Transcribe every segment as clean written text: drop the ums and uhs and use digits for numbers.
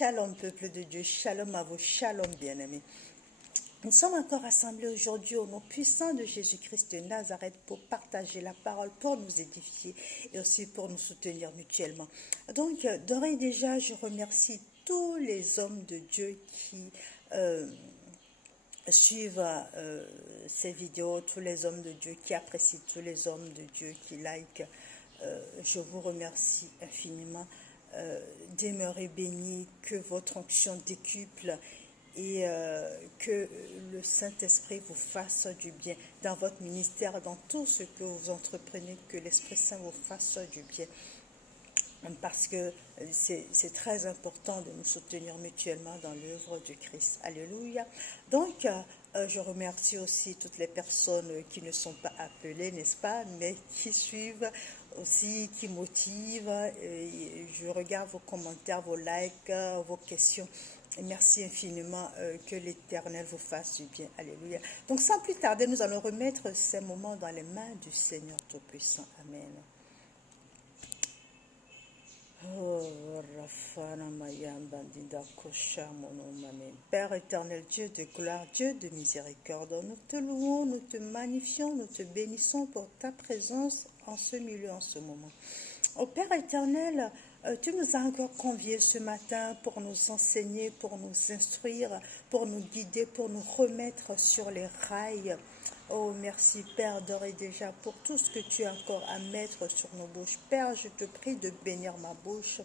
Shalom peuple de Dieu, shalom à vous, shalom bien-aimés. Nous sommes encore rassemblés aujourd'hui au nom puissant de Jésus-Christ de Nazareth pour partager la parole, pour nous édifier et aussi pour nous soutenir mutuellement. Donc, d'ores et déjà, je remercie tous les hommes de Dieu qui suivent ces vidéos, tous les hommes de Dieu qui apprécient, tous les hommes de Dieu qui like. Je vous remercie infiniment. Demeurez bénis, que votre onction décuple et que le Saint-Esprit vous fasse du bien dans votre ministère, dans tout ce que vous entreprenez, que l'Esprit Saint vous fasse du bien. Parce que c'est très important de nous soutenir mutuellement dans l'œuvre du Christ. Alléluia. Donc, je remercie aussi toutes les personnes qui ne sont pas appelées, n'est-ce pas, mais qui suivent aussi, qui motivent. Et je regarde vos commentaires, vos likes, vos questions. Et merci infiniment, que l'Éternel vous fasse du bien. Alléluia. Donc, sans plus tarder, nous allons remettre ces moments dans les mains du Seigneur Tout-Puissant. Amen. Père éternel, Dieu de gloire, Dieu de miséricorde, nous te louons, nous te magnifions, nous te bénissons pour ta présence en ce milieu, en ce moment. Ô Père éternel, tu nous as encore conviés ce matin pour nous enseigner, pour nous instruire, pour nous guider, pour nous remettre sur les rails. Oh, merci Père, d'ores et déjà, pour tout ce que tu as encore à mettre sur nos bouches. Père, je te prie de bénir ma bouche,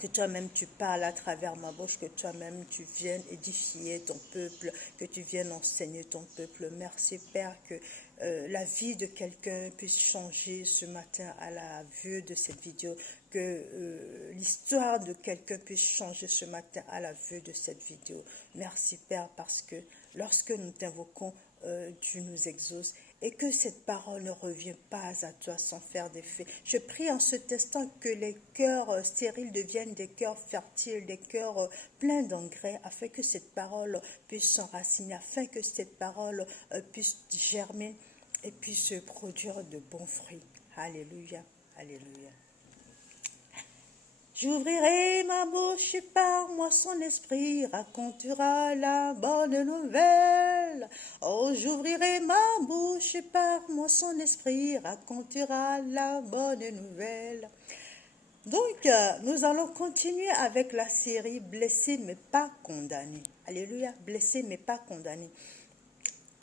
que toi-même tu parles à travers ma bouche, que toi-même tu viennes édifier ton peuple, que tu viennes enseigner ton peuple. Merci Père, que la vie de quelqu'un puisse changer ce matin à la vue de cette vidéo, que l'histoire de quelqu'un puisse changer ce matin à la vue de cette vidéo. Merci Père, parce que lorsque nous t'invoquons, tu nous exauces, et que cette parole ne revient pas à toi sans faire d'effet. Je prie en cet instant que les cœurs stériles deviennent des cœurs fertiles, des cœurs pleins d'engrais, afin que cette parole puisse s'enraciner, afin que cette parole puisse germer et puisse produire de bons fruits. Alléluia, alléluia. J'ouvrirai ma bouche et par moi son esprit racontera la bonne nouvelle. Oh, j'ouvrirai ma bouche et par moi son esprit racontera la bonne nouvelle. Donc, nous allons continuer avec la série Blessés mais pas condamnés. Alléluia, blessés mais pas condamnés.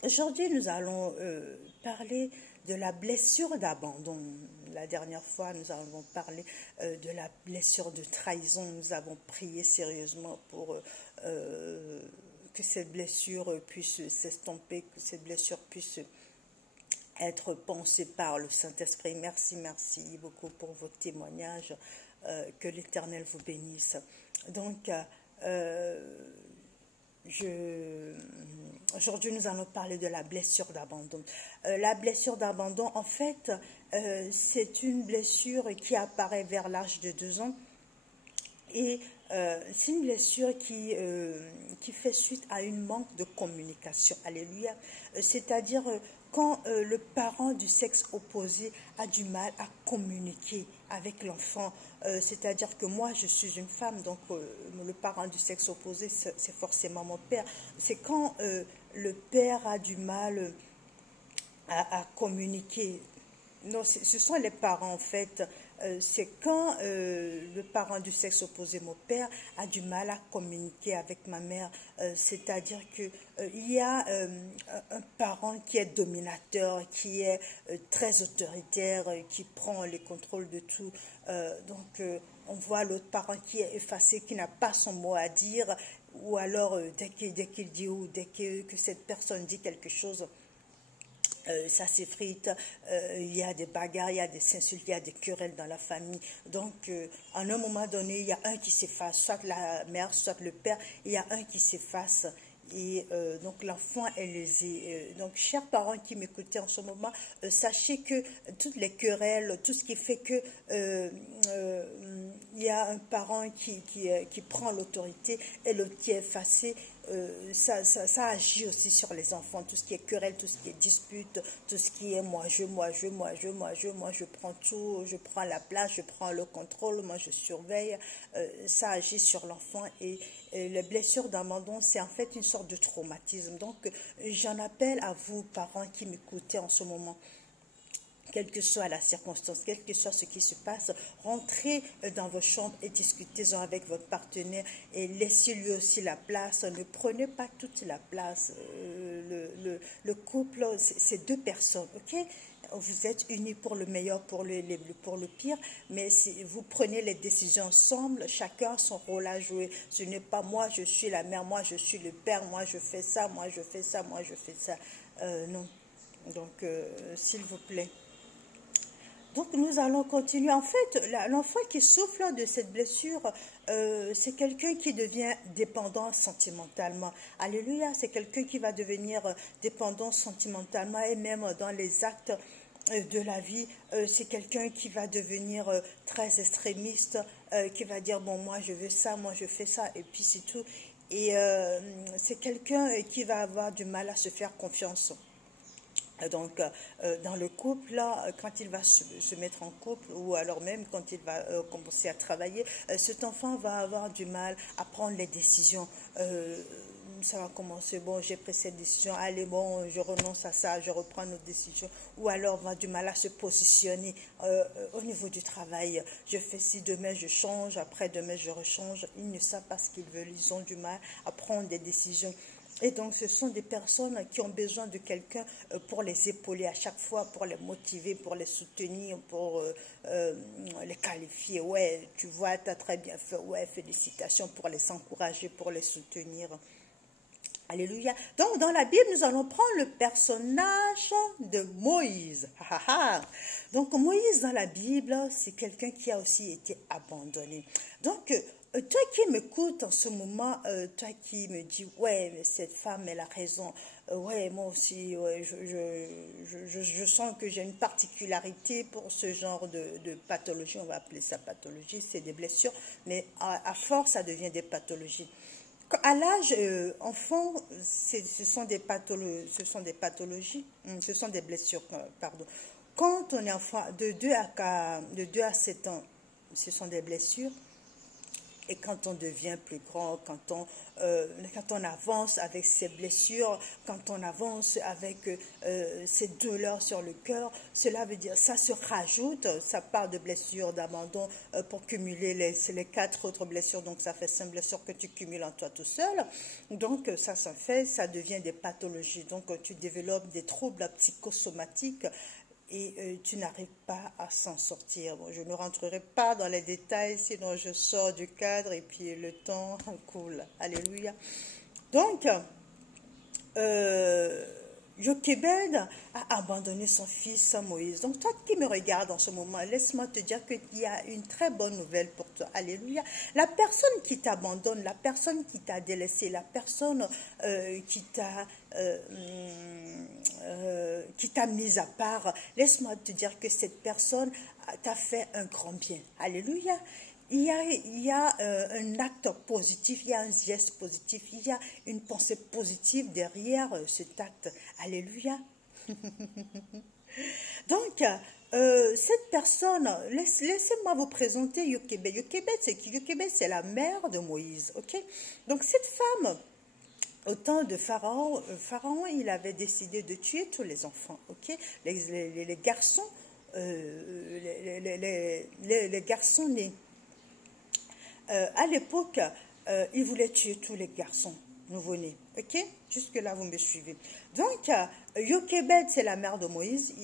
Aujourd'hui, nous allons parler de la blessure d'abandon. La dernière fois, nous avons parlé de la blessure de trahison. Nous avons prié sérieusement pour que cette blessure puisse s'estomper, que cette blessure puisse être pensée par le Saint-Esprit. Merci, merci beaucoup pour vos témoignages. Que l'Éternel vous bénisse. Donc, aujourd'hui, nous allons parler de la blessure d'abandon. La blessure d'abandon, en fait, c'est une blessure qui apparaît vers l'âge de 2 ans. Et c'est une blessure qui fait suite à un manque de communication. Alléluia. C'est-à-dire quand le parent du sexe opposé a du mal à communiquer avec l'enfant. C'est-à-dire que moi, je suis une femme, donc le parent du sexe opposé, c'est forcément mon père. C'est quand le père a du mal à communiquer. Non, ce sont les parents en fait. C'est quand le parent du sexe opposé, mon père, a du mal à communiquer avec ma mère. C'est-à-dire que il y a un parent qui est dominateur, qui est très autoritaire, qui prend le contrôle de tout. Donc, on voit l'autre parent qui est effacé, qui n'a pas son mot à dire, ou alors dès qu'il dit ou dès que cette personne dit quelque chose, ça s'effrite, il y a des bagarres, il y a des insultes, il y a des querelles dans la famille. Donc, à un moment donné, il y a un qui s'efface, soit la mère, soit le père, il y a un qui s'efface. Et donc, l'enfant est lésé. Donc, chers parents qui m'écoutez en ce moment, sachez que toutes les querelles, tout ce qui fait que il y a un parent qui prend l'autorité et l'autre qui est effacé, ça agit aussi sur les enfants, tout ce qui est querelle, tout ce qui est dispute, tout ce qui est moi, je prends tout, je prends la place, je prends le contrôle, moi je surveille, ça agit sur l'enfant et les blessures d'abandon, c'est en fait une sorte de traumatisme. Donc, j'en appelle à vous, parents qui m'écoutez en ce moment, quelle que soit la circonstance, quel que soit ce qui se passe, rentrez dans vos chambres et discutez-en avec votre partenaire et laissez-lui aussi la place. Ne prenez pas toute la place. Le couple, c'est deux personnes, ok? Vous êtes unis pour le meilleur, pour le pire, mais si vous prenez les décisions ensemble, chacun a son rôle à jouer. Ce n'est pas moi, je suis la mère, moi, je suis le père, moi, je fais ça, moi, je fais ça, moi, je fais ça. Non. Donc, s'il vous plaît. Donc nous allons continuer. En fait, l'enfant qui souffre de cette blessure, c'est quelqu'un qui devient dépendant sentimentalement. Alléluia, c'est quelqu'un qui va devenir dépendant sentimentalement et même dans les actes de la vie. C'est quelqu'un qui va devenir très extrémiste, qui va dire, bon, moi je veux ça, moi je fais ça, et puis c'est tout. Et c'est quelqu'un qui va avoir du mal à se faire confiance. Donc, dans le couple, là, quand il va se mettre en couple ou alors même quand il va commencer à travailler, cet enfant va avoir du mal à prendre les décisions. Ça va commencer, bon, j'ai pris cette décision, allez, bon, je renonce à ça, je reprends notre décision. Ou alors, on va du mal à se positionner au niveau du travail. Je fais ci, demain je change, après demain je rechange. Ils ne savent pas ce qu'ils veulent, ils ont du mal à prendre des décisions. Et donc, ce sont des personnes qui ont besoin de quelqu'un pour les épauler à chaque fois, pour les motiver, pour les soutenir, pour les qualifier. Ouais, tu vois, tu as très bien fait. Ouais, félicitations, pour les encourager, pour les soutenir. Alléluia. Donc, dans la Bible, nous allons prendre le personnage de Moïse. Donc, Moïse, dans la Bible, c'est quelqu'un qui a aussi été abandonné. Donc, toi qui m'écoutes en ce moment, toi qui me dis, ouais, mais cette femme, elle a raison. Ouais, moi aussi, ouais, je sens que j'ai une particularité pour ce genre de pathologie. On va appeler ça pathologie, c'est des blessures, mais à force, ça devient des pathologies. À l'âge enfant, ce sont des pathologies, ce sont des blessures, pardon. Quand on est enfant, de 2 à 7 ans, ce sont des blessures. Et quand on devient plus grand, quand on avance avec ces blessures, quand on avance avec ces douleurs sur le cœur, cela veut dire ça se rajoute, ça part de blessures d'abandon pour cumuler les 4 autres blessures, donc ça fait 5 blessures que tu cumules en toi tout seul. Donc ça devient des pathologies, donc tu développes des troubles psychosomatiques et tu n'arrives pas à s'en sortir. Bon, je ne rentrerai pas dans les détails, sinon je sors du cadre et puis le temps coule. Alléluia. Donc, Jochebed a abandonné son fils Moïse. Donc toi qui me regardes en ce moment, laisse-moi te dire qu'il y a une très bonne nouvelle pour toi. Alléluia. La personne qui t'abandonne, la personne qui t'a délaissé, la personne qui t'a mise à part, laisse-moi te dire que cette personne t'a fait un grand bien. Alléluia. Il y a un acte positif, il y a un geste positif, il y a une pensée positive derrière cet acte. Alléluia. Donc, cette personne, laissez-moi vous présenter Jochebed. Jochebed, c'est qui? Jochebed, c'est la mère de Moïse. Ok. Donc, cette femme, au temps de Pharaon, Pharaon, il avait décidé de tuer tous les enfants. Ok. Les garçons, les garçons nés. À l'époque, il voulait tuer tous les garçons nouveau-nés. Ok? Jusque-là, vous me suivez. Donc, Jochebed, c'est la mère de Moïse.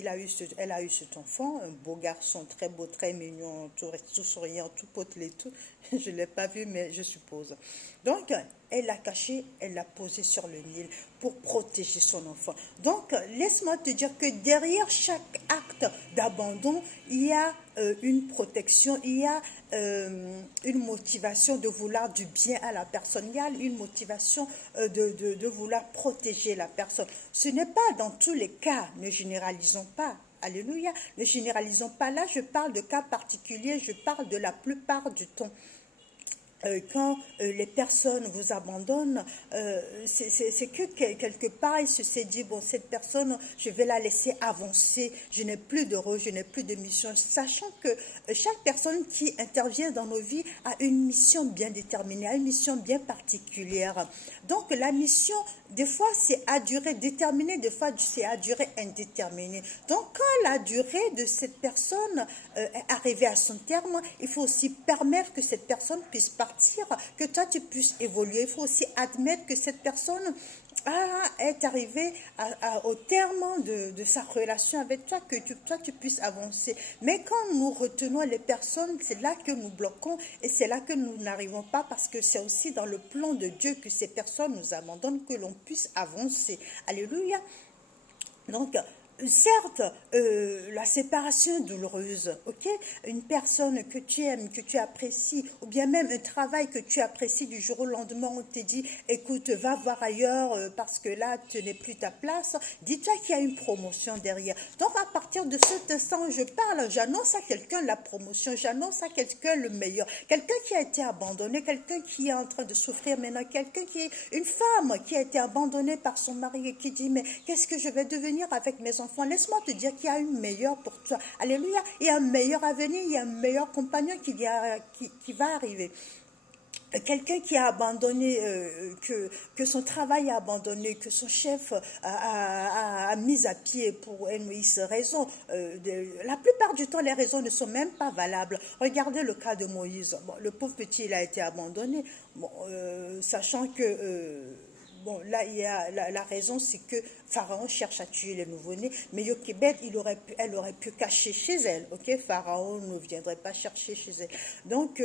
Elle a eu cet enfant, un beau garçon, très beau, très mignon, tout souriant, tout potelé, tout. Je ne l'ai pas vu, mais je suppose. Donc, elle l'a caché, elle l'a posé sur le Nil pour protéger son enfant. Donc, laisse-moi te dire que derrière chaque acte d'abandon, il y a une protection, il y a une motivation de vouloir du bien à la personne, il y a une motivation de vouloir protéger la personne. Ce n'est pas dans tous les cas, ne généralisons pas, Alléluia. Ne généralisons pas là, je parle de cas particuliers, je parle de la plupart du temps. Quand les personnes vous abandonnent, c'est que quelque part, il se dit, bon, cette personne, je vais la laisser avancer, je n'ai plus de rôle, je n'ai plus de mission, sachant que chaque personne qui intervient dans nos vies a une mission bien déterminée, a une mission bien particulière. Donc, la mission, des fois, c'est à durée déterminée, des fois, c'est à durée indéterminée. Donc, quand la durée de cette personne est arrivée à son terme, il faut aussi permettre que cette personne puisse partir, que toi tu puisses évoluer. Il faut aussi admettre que cette personne est arrivée au terme de sa relation avec toi, que toi tu puisses avancer. Mais quand nous retenons les personnes, c'est là que nous bloquons et c'est là que nous n'arrivons pas, parce que c'est aussi dans le plan de Dieu que ces personnes nous abandonnent, que l'on puisse avancer. Alléluia. Donc, certes, la séparation est douloureuse, ok? Une personne que tu aimes, que tu apprécies, ou bien même un travail que tu apprécies, du jour au lendemain, on te dit, écoute, va voir ailleurs parce que là, tu n'es plus ta place. Dis-toi qu'il y a une promotion derrière. Donc, à partir de cet instant, je parle, j'annonce à quelqu'un la promotion, j'annonce à quelqu'un le meilleur. Quelqu'un qui a été abandonné, quelqu'un qui est en train de souffrir maintenant, quelqu'un qui est une femme qui a été abandonnée par son mari et qui dit, mais qu'est-ce que je vais devenir avec mes enfants? Laisse-moi te dire qu'il y a une meilleure pour toi. Alléluia. Il y a un meilleur avenir, il y a un meilleur compagnon qui va arriver. Quelqu'un qui a abandonné, que son travail a abandonné, que son chef a mis à pied pour une raison. La plupart du temps, les raisons ne sont même pas valables. Regardez le cas de Moïse. Bon, le pauvre petit, il a été abandonné, bon, sachant que... bon, là, il y a la raison, c'est que Pharaon cherche à tuer les nouveau-nés, mais Jochebed, elle aurait pu cacher chez elle, ok? Pharaon ne viendrait pas chercher chez elle. Donc,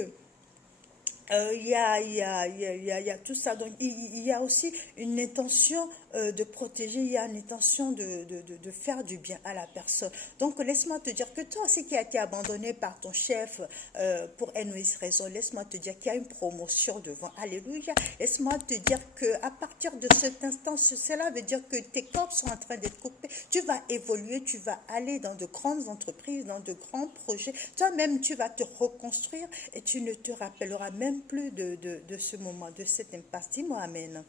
il y a tout ça. Donc, il y a aussi une intention de protéger, il y a une intention de faire du bien à la personne. Donc, laisse-moi te dire que toi aussi qui as été abandonné par ton chef pour une raison, laisse-moi te dire qu'il y a une promotion devant. Alléluia. Laisse-moi te dire qu'à partir de cet instant, cela veut dire que tes cordes sont en train d'être coupées. Tu vas évoluer, tu vas aller dans de grandes entreprises, dans de grands projets. Toi-même, tu vas te reconstruire et tu ne te rappelleras même plus de ce moment, de cette impasse. Dis-moi amen.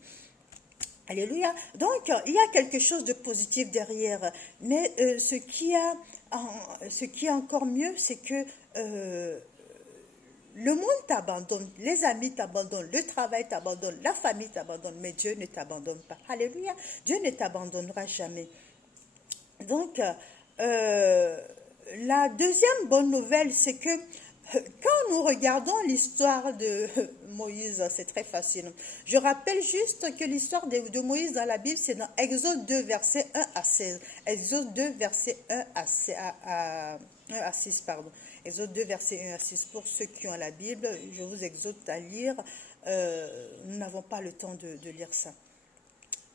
Alléluia. Donc, il y a quelque chose de positif derrière. Mais ce qui est encore mieux, c'est que le monde t'abandonne, les amis t'abandonnent, le travail t'abandonne, la famille t'abandonne, mais Dieu ne t'abandonne pas. Alléluia. Dieu ne t'abandonnera jamais. Donc, la deuxième bonne nouvelle, c'est que quand nous regardons l'histoire de Moïse, c'est très facile. Je rappelle juste que l'histoire de Moïse dans la Bible, c'est dans Exode 2, verset 1 à 16. Exode 2, verset 1 à 6, pardon. Exode 2, verset 1 à 6. Pour ceux qui ont la Bible, je vous exhorte à lire. Nous n'avons pas le temps de lire ça.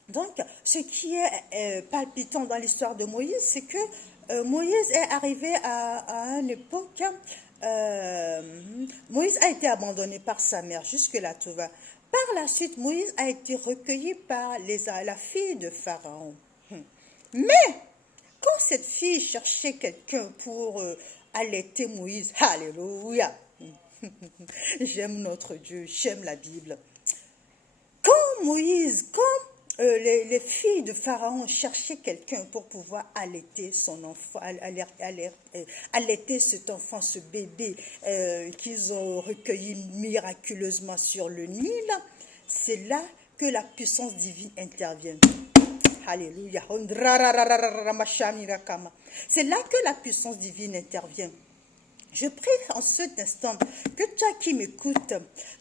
Donc, ce qui est palpitant dans l'histoire de Moïse, c'est que Moïse est arrivé à une époque... Moïse a été abandonné par sa mère, jusque-là tout va. Par la suite, Moïse a été recueilli par la fille de Pharaon. Mais, quand cette fille cherchait quelqu'un pour allaiter Moïse, alléluia, j'aime notre Dieu, j'aime la Bible. Quand les filles de Pharaon cherchaient quelqu'un pour pouvoir allaiter son enfant, allaiter cet enfant, ce bébé qu'ils ont recueilli miraculeusement sur le Nil, c'est là que la puissance divine intervient. Alléluia. C'est là que la puissance divine intervient. Je prie en cet instant que toi qui m'écoutes,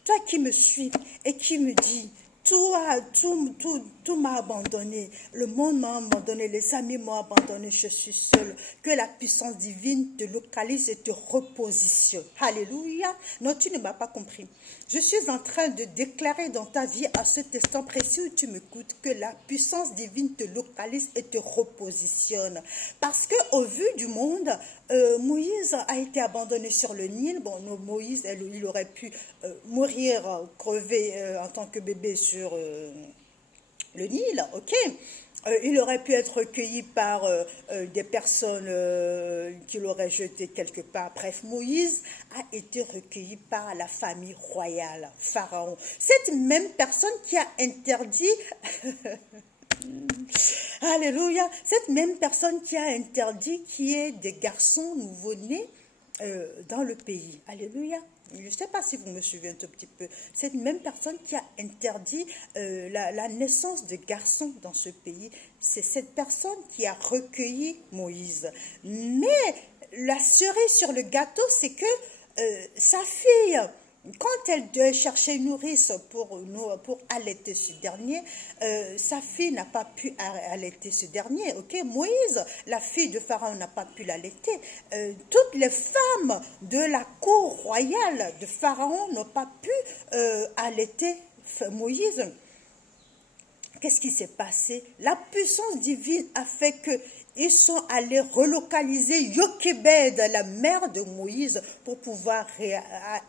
toi qui me suis et qui me dis, tout m'a abandonné, le monde m'a abandonné, les amis m'ont abandonné, je suis seule, que la puissance divine te localise et te repositionne. Alléluia. Non, tu ne m'as pas compris. Je suis en train de déclarer dans ta vie à cet instant précis où tu m'écoutes que la puissance divine te localise et te repositionne. Parce qu'au vu du monde, Moïse a été abandonné sur le Nil. Bon, Moïse, il aurait pu mourir, crever en tant que bébé sur le Nil, ok. Il aurait pu être recueilli par des personnes qui l'auraient jeté quelque part. Bref, Moïse a été recueilli par la famille royale, Pharaon. Cette même personne qui a interdit, alléluia, cette même personne qui a interdit qu'il y ait des garçons nouveau-nés dans le pays. Alléluia. Je ne sais pas si vous me suivez un tout petit peu. C'est une même personne qui a interdit la naissance de garçons dans ce pays. C'est cette personne qui a recueilli Moïse. Mais la cerise sur le gâteau, c'est que sa fille, quand elle devait chercher une nourrice pour allaiter ce dernier, sa fille n'a pas pu allaiter ce dernier. Ok, Moïse, la fille de Pharaon, n'a pas pu l'allaiter. Toutes les femmes de la cour royale de Pharaon n'ont pas pu allaiter Moïse. Qu'est-ce qui s'est passé? La puissance divine a fait que ils sont allés relocaliser Jochébed, la mère de Moïse, pour pouvoir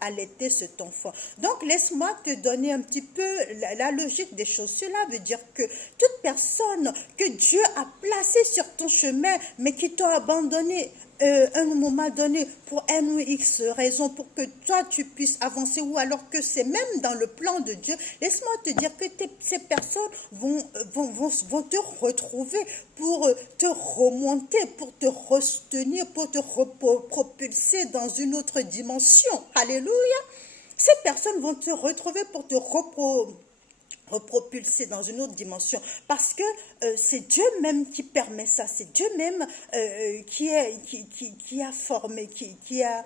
allaiter cet enfant. Donc, laisse-moi te donner un petit peu la logique des choses. Cela veut dire que toute personne que Dieu a placée sur ton chemin, mais qui t'a abandonné, un moment donné, pour N ou X raison, pour que toi tu puisses avancer, ou alors que c'est même dans le plan de Dieu, laisse-moi te dire que ces personnes vont te retrouver pour te remonter, pour te retenir, pour te propulser dans une autre dimension. Alléluia. Ces personnes vont te retrouver pour te repropulser dans une autre dimension, parce que c'est Dieu même qui permet ça, c'est Dieu même qui a formé, qui a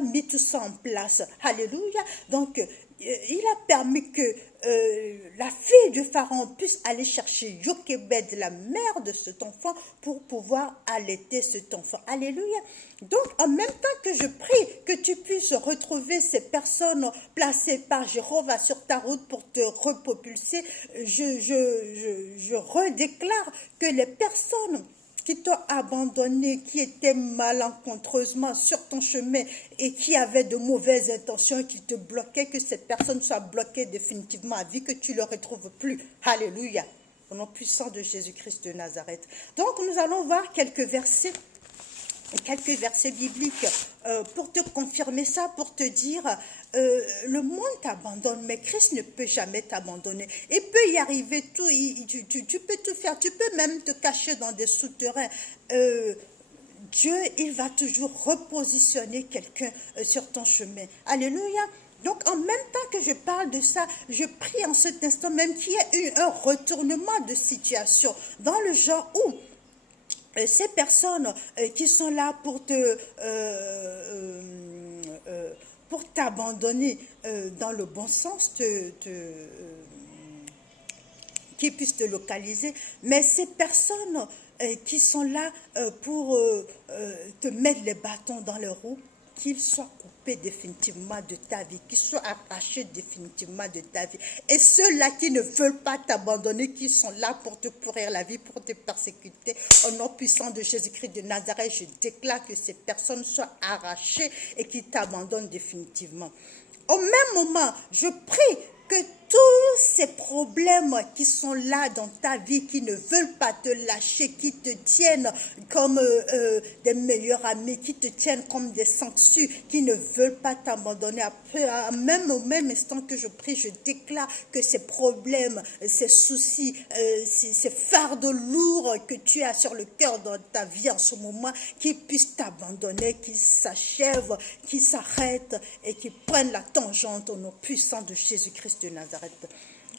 mis tout ça en place. Alléluia. Donc il a permis que la fille de Pharaon puisse aller chercher Jochébed, la mère de cet enfant, pour pouvoir allaiter cet enfant. Alléluia. Donc, en même temps que je prie que tu puisses retrouver ces personnes placées par Jéhovah sur ta route pour te repropulser, je redéclare que les personnes qui t'ont abandonné, qui étaient malencontreusement sur ton chemin et qui avaient de mauvaises intentions, qui te bloquaient, que cette personne soit bloquée définitivement à vie, que tu ne le retrouves plus. Alléluia. Au nom puissant de Jésus-Christ de Nazareth. Donc, nous allons voir quelques versets bibliques pour te confirmer ça, pour te dire le monde t'abandonne, mais Christ ne peut jamais t'abandonner. Il peut y arriver tout, tu peux tout faire, tu peux même te cacher dans des souterrains. Dieu, il va toujours repositionner quelqu'un sur ton chemin. Alléluia. Donc, en même temps que je parle de ça, je prie en cet instant même qu'il y ait eu un retournement de situation, dans le genre où ces personnes qui sont là pour t'abandonner dans le bon sens, qui puissent te localiser, mais ces personnes qui sont là pour te mettre les bâtons dans les roues, qu'ils soient coupés définitivement de ta vie, qu'ils soient arrachés définitivement de ta vie. Et ceux-là qui ne veulent pas t'abandonner, qui sont là pour te pourrir la vie, pour te persécuter, au nom puissant de Jésus-Christ de Nazareth, je déclare que ces personnes soient arrachées et qu'ils t'abandonnent définitivement. Au même moment, je prie que tous ces problèmes qui sont là dans ta vie, qui ne veulent pas te lâcher, qui te tiennent comme des meilleurs amis, qui te tiennent comme des sangsues, qui ne veulent pas t'abandonner, au même instant que je prie, je déclare que ces problèmes, ces soucis, ces fardeaux lourds que tu as sur le cœur dans ta vie en ce moment, qu'ils puissent t'abandonner, qu'ils s'achèvent, qu'ils s'arrêtent et qu'ils prennent la tangente au nom puissant de Jésus-Christ de Nazareth.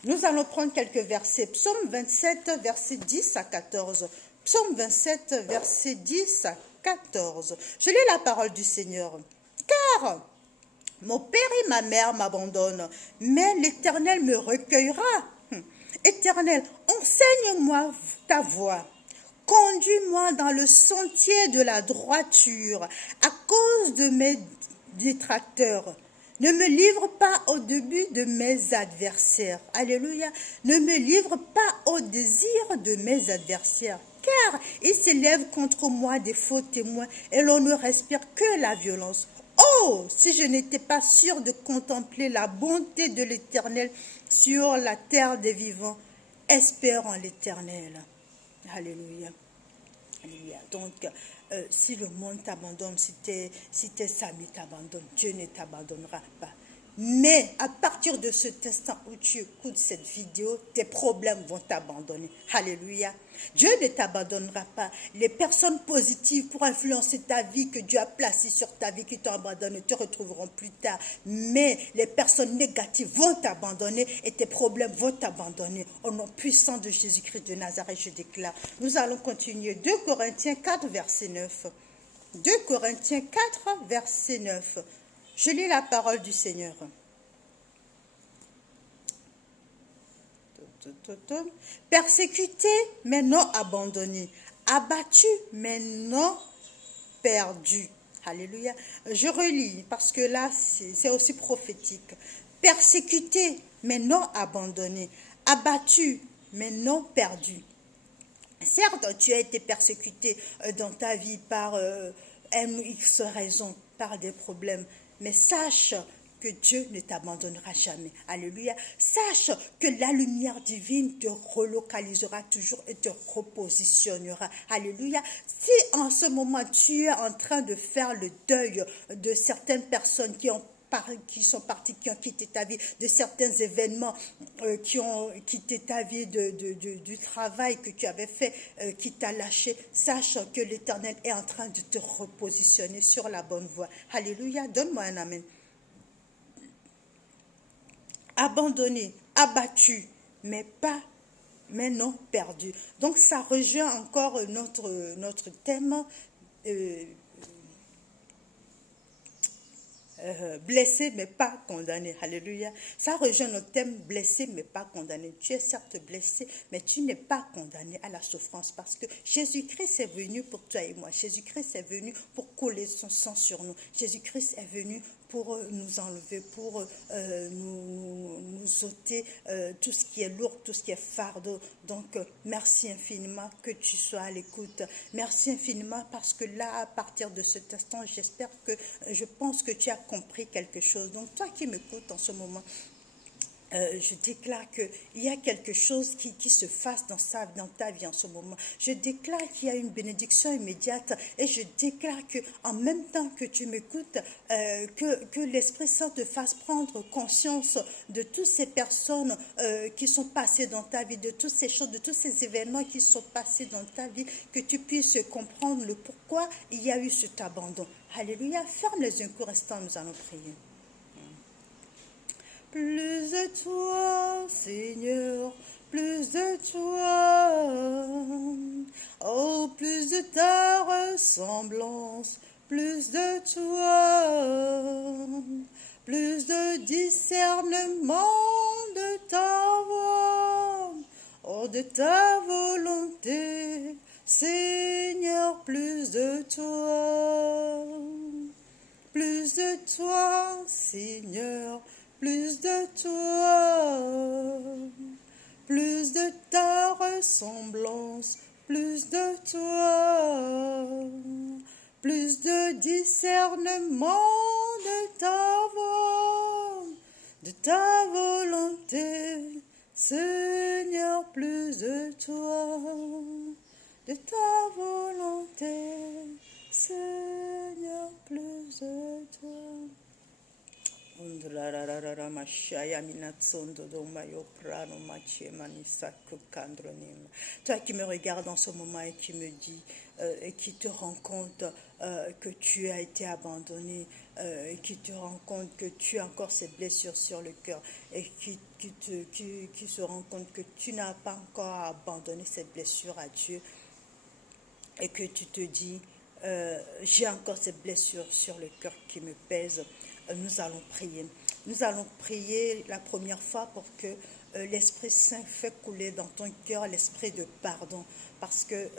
Nous allons prendre quelques versets. Psaume 27, versets 10 à 14. Psaume 27, versets 10 à 14. Je lis la parole du Seigneur. Car mon père et ma mère m'abandonnent, mais l'Éternel me recueillera. Éternel, enseigne-moi ta voie. Conduis-moi dans le sentier de la droiture à cause de mes détracteurs. Ne me livre pas au début de mes adversaires. Alléluia. Ne me livre pas au désir de mes adversaires. Car ils s'élèvent contre moi des faux témoins et l'on ne respire que la violence. Oh, si je n'étais pas sûr de contempler la bonté de l'Éternel sur la terre des vivants. espère en l'Éternel. Alléluia. Alléluia. Donc, si le monde t'abandonne, si tes amis t'abandonnent, Dieu ne t'abandonnera pas. Mais à partir de cet instant où tu écoutes cette vidéo, tes problèmes vont t'abandonner. Alléluia. Dieu ne t'abandonnera pas. Les personnes positives pour influencer ta vie, que Dieu a placées sur ta vie, qui t'ont abandonné, te retrouveront plus tard. Mais les personnes négatives vont t'abandonner et tes problèmes vont t'abandonner. Au nom puissant de Jésus-Christ de Nazareth, je déclare. Nous allons continuer. 2 Corinthiens 4, verset 9. 2 Corinthiens 4, verset 9. Je lis la parole du Seigneur. Persécuté, mais non abandonné. Abattu, mais non perdu. Alléluia. Je relis parce que là, c'est aussi prophétique. Persécuté, mais non abandonné. Abattu, mais non perdu. Certes, tu as été persécuté dans ta vie par M ou X raisons, par des problèmes, mais sache que Dieu ne t'abandonnera jamais. Alléluia. Sache que la lumière divine te relocalisera toujours et te repositionnera. Alléluia. Si en ce moment tu es en train de faire le deuil de certaines personnes qui sont partis, qui ont quitté ta vie, de certains événements qui ont quitté ta vie, du travail que tu avais fait, qui t'a lâché, sache que l'Éternel est en train de te repositionner sur la bonne voie. Alléluia, donne-moi un amen. Abandonné, abattu, mais non perdu. Donc ça rejoint encore notre thème blessé mais pas condamné. Alléluia. Ça rejoint notre thème blessé mais pas condamné. Tu es certes blessé, mais tu n'es pas condamné à la souffrance parce que Jésus-Christ est venu pour toi et moi. Jésus-Christ est venu pour couler son sang sur nous. Jésus-Christ est venu pour nous enlever, pour nous ôter tout ce qui est lourd, tout ce qui est fardeau. Donc, merci infiniment que tu sois à l'écoute. Merci infiniment parce que là, à partir de cet instant, je pense que tu as compris quelque chose. Donc, toi qui m'écoutes en ce moment, je déclare qu'il y a quelque chose qui se fasse dans ta vie en ce moment. Je déclare qu'il y a une bénédiction immédiate et je déclare que en même temps que tu m'écoutes, que l'Esprit Saint te fasse prendre conscience de toutes ces personnes qui sont passées dans ta vie, de toutes ces choses, de tous ces événements qui sont passés dans ta vie, que tu puisses comprendre le pourquoi il y a eu cet abandon. Alléluia. Ferme les yeux un court instant, nous allons prier. Plus de toi, Seigneur, plus de toi. Oh, plus de ta ressemblance, plus de toi. Plus de discernement de ta voix, oh, de ta volonté, Seigneur, plus de toi. Plus de toi, Seigneur, plus de toi, plus de ta ressemblance, plus de toi, plus de discernement de ta voix, de ta volonté, Seigneur, plus de toi, de ta volonté, Seigneur, plus de toi. Toi qui me regardes en ce moment et qui me dis et qui te rend compte que tu as été abandonné, et qui te rend compte que tu as encore cette blessure sur le cœur et qui se rend compte que tu n'as pas encore abandonné cette blessure à Dieu et que tu te dis j'ai encore cette blessure sur le cœur qui me pèse. Nous allons prier. Nous allons prier la première fois pour que l'Esprit Saint fait couler dans ton cœur l'esprit de pardon. Parce que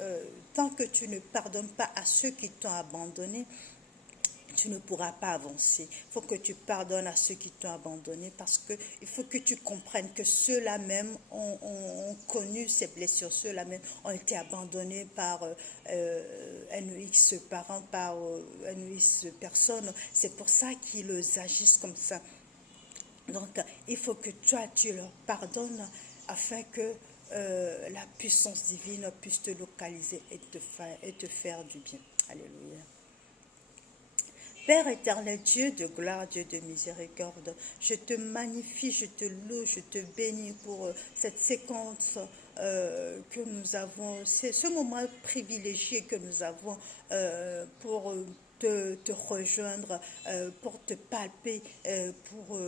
tant que tu ne pardonnes pas à ceux qui t'ont abandonné, tu ne pourras pas avancer. Il faut que tu pardonnes à ceux qui t'ont abandonné parce qu'il faut que tu comprennes que ceux-là même ont connu ces blessures, ceux-là même ont été abandonnés par NX parents, par NX personnes. C'est pour ça qu'ils agissent comme ça. Donc, il faut que toi, tu leur pardonnes afin que la puissance divine puisse te localiser et te faire du bien. Alléluia. Père éternel, Dieu de gloire, Dieu de miséricorde, je te magnifie, je te loue, je te bénis pour cette séquence que nous avons, c'est ce moment privilégié que nous avons pour te rejoindre, pour te palper, pour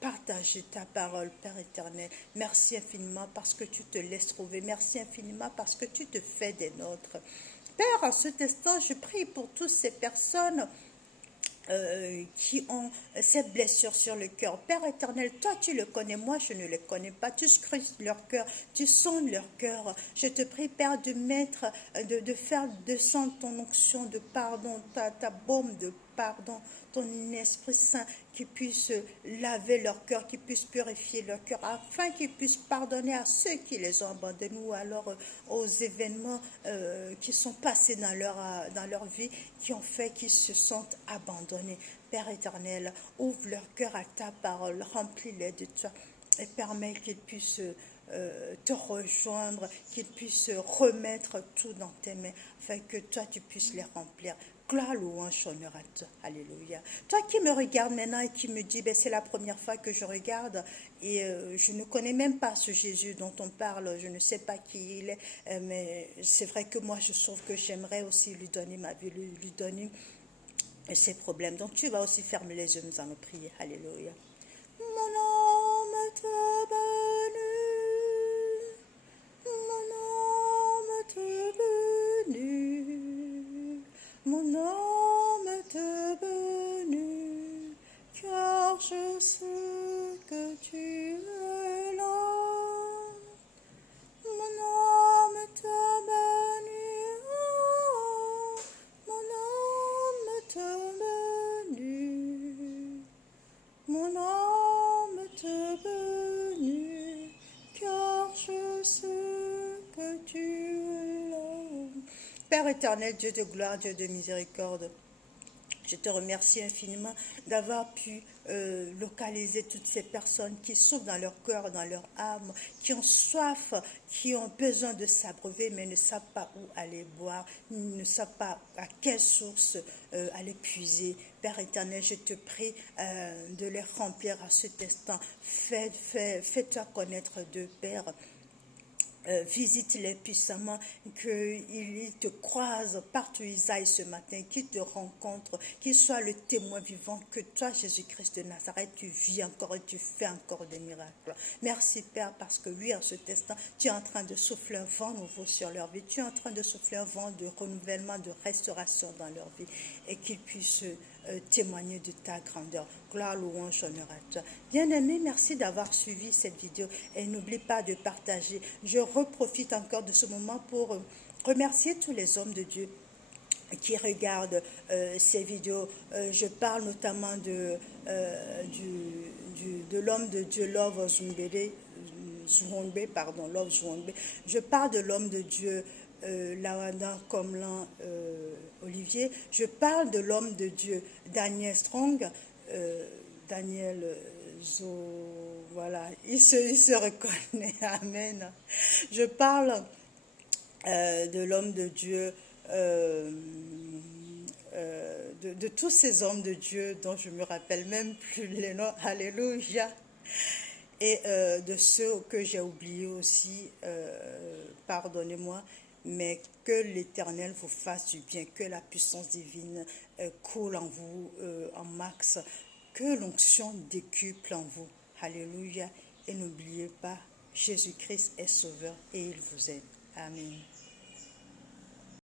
partager ta parole, Père éternel. Merci infiniment parce que tu te laisses trouver. Merci infiniment parce que tu te fais des nôtres. Père, en cet instant, je prie pour toutes ces personnes qui ont cette blessure sur le cœur. Père éternel, toi tu le connais, moi je ne le connais pas. Tu scrutes leur cœur, tu sondes leur cœur. Je te prie, Père, de mettre, de faire descendre ton onction de pardon, ta baume de pardon, ton Esprit Saint qui puisse laver leur cœur, qui puisse purifier leur cœur, afin qu'ils puissent pardonner à ceux qui les ont abandonnés ou alors aux événements qui sont passés dans leur vie, qui ont fait qu'ils se sentent abandonnés. Père éternel, ouvre leur cœur à ta parole, remplis-les de toi et permets qu'ils puissent te rejoindre, qu'ils puissent remettre tout dans tes mains, afin que toi tu puisses les remplir. Gloire, louange, honneur à toi. Alléluia. Toi qui me regardes maintenant et qui me dis, ben, c'est la première fois que je regarde et je ne connais même pas ce Jésus dont on parle, je ne sais pas qui il est, mais c'est vrai que moi je trouve que j'aimerais aussi lui donner ma vie, lui donner ses problèmes. Donc tu vas aussi fermer les yeux, nous allons prier. Alléluia. Mon âme te bénit, mon âme te bénit, mon âme te bénit, car je sais que tu es là. Mon âme te bénit, oh, mon âme te bénit, mon âme te bénit, car je sais que tu es là. Père éternel, Dieu de gloire, Dieu de miséricorde, je te remercie infiniment d'avoir pu localiser toutes ces personnes qui souffrent dans leur cœur, dans leur âme, qui ont soif, qui ont besoin de s'abreuver, mais ne savent pas où aller boire, ne savent pas à quelle source aller puiser. Père éternel, je te prie de les remplir à cet instant. Fais-toi connaître de Père. Visite-les puissamment, qu'ils te croisent partout où ils aillent ce matin, qu'ils te rencontrent, qu'ils soient le témoin vivant que toi, Jésus-Christ de Nazareth, tu vis encore et tu fais encore des miracles. Merci Père, parce que lui, en ce instant, tu es en train de souffler un vent nouveau sur leur vie, tu es en train de souffler un vent de renouvellement, de restauration dans leur vie, et qu'ils puissent témoigner de ta grandeur. Gloire, louange, honneur à toi. Bien-aimé, merci d'avoir suivi cette vidéo et n'oublie pas de partager. Je reprofite encore de ce moment pour remercier tous les hommes de Dieu qui regardent ces vidéos. Je parle notamment de l'homme de Dieu, Love Zwangbe, pardon, Love Zwangbe. Je parle de l'homme de Dieu, Lawanda Komlan Olivier. Je parle de l'homme de Dieu, Daniel Strong, Daniel voilà, il se reconnaît, amen. Je parle de l'homme de Dieu, de tous ces hommes de Dieu dont je me rappelle même plus les noms, alléluia, et de ceux que j'ai oubliés aussi, pardonnez-moi, mais que l'Éternel vous fasse du bien, que la puissance divine coule en vous en max, que l'onction décuple en vous, alléluia, et n'oubliez pas, Jésus-Christ est sauveur et il vous aime, amen.